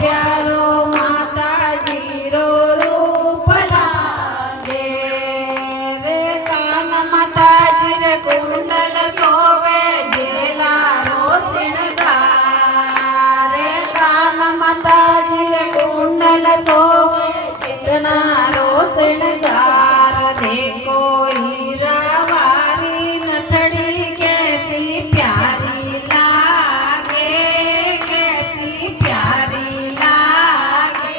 प्यारो माताजी रो रूप लागे रे कान माताजी रे कुंडल सोवे जेला रो सिणगार रे कान माताजी रे कुंडल सोवे कितना रो सिणगार देखो हीरा वारी नथड़ी कैसी प्यारी लागे कैसी प्यारी लागे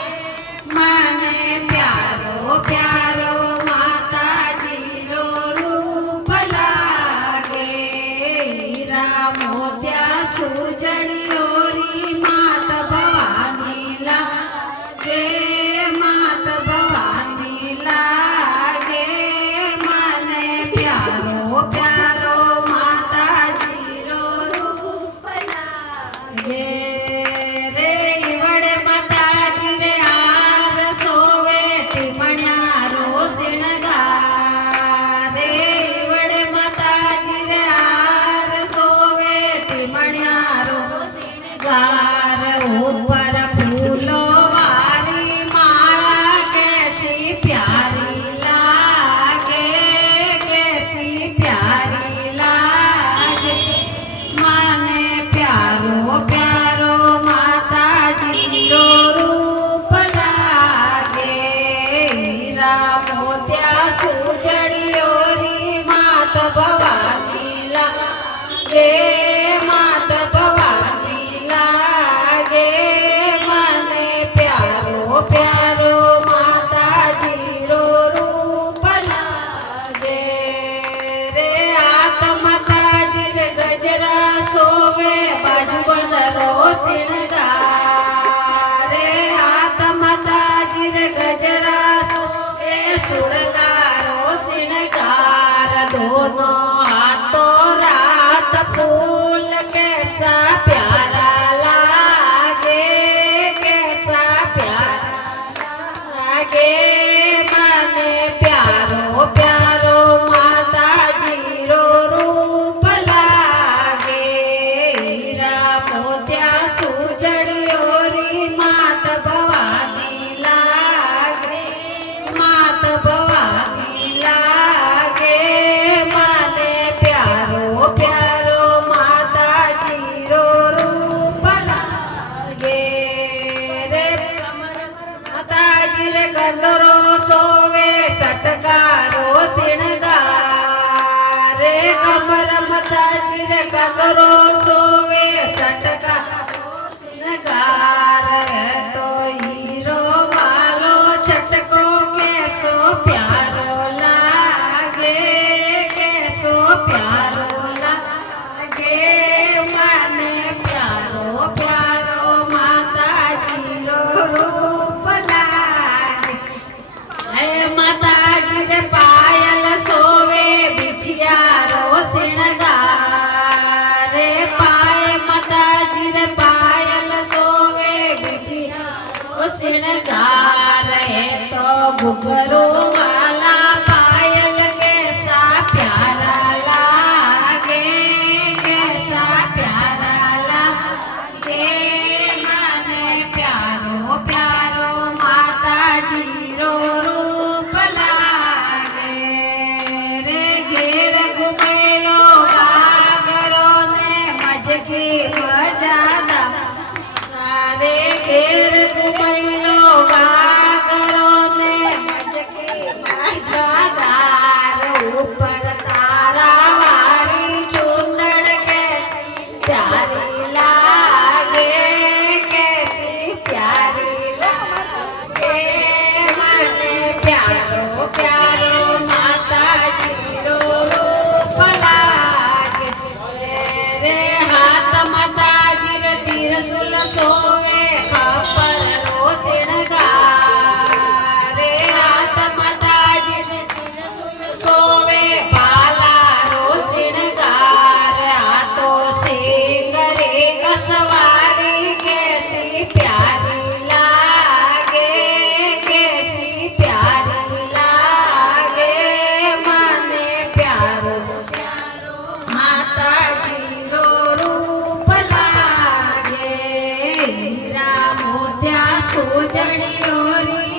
मने प्यारो प्यारो माताजी रो रूप लागे हीरा मोतिया सूजड़ियो री मात भवानी लागे मात भवानी लागे मने प्यारो प्यारो माताजी रो रूप लागे रे इवड़े माताजी रे आर सोवे तिमण्या रो सिणगार रे इवड़े माताजी रे आर सोवे तिमण्या रो सिणगार ऊपर फूलो वारी माला कैसी प्यारी लागे कैसी प्यारी लागे माने प्यारो प्यारो माताजी रो रूप लागे हीरा मोतिया सूजड़ियो री मात भवानी लागे मात भवानी लागे मने प्यारो प्यारो माताजी रो रूप लागे रे आत माताजी रे गजरा सोवे बाजूबन रो सिणगार रे आत माताजी रे गजरा सोवे सुड़गा रो सिणगार दोनों हाथों रात फूल कैसा प्यारा लागे कैसा प्यारा लागे मने प्यारो प्यारो माताजी रो रूप लागे हीरा मोतिया सूजड़ियो री मात भवानी लागे मात भवानी लागे मने प्यारो प्यारो माताजी रो रूप लागे रे माताजी रे गंदरो सोवे सटकारो सिणगार रे कमर माताजी रे गंदरो सोवे सटकारो सिणगार तो हीरो वालो छटको कैसो प्यारो लागे कैसो प्यारो लागे मने प्यारो प्यारो माताजी रो रूप लागे हे माताजी रे पायल सोवे बिछिया रो सिणगार रे पाए माताजी रे पायल सोवे बिछिया रो सिणगार है तो घुघरू वाला पायल कैसा प्यारा लागे कैसा प्यारा लागे मने प्यारो प्यारो माताजी रो रूप लागे रे घेर घुमेलो गागरो ने मजकी मजादा रे घेर घुमेलो गागरो ने मजकी मजादार ऊपर तारा वारी चूंदड़ कैसी प्यारी लागे कैसी प्यारी लागे मने प्यारो प्यारो माताजी रो रूप लागे रे हाथ माताजी रे त्रिशूल सोवे खपर ગોદડી દોરી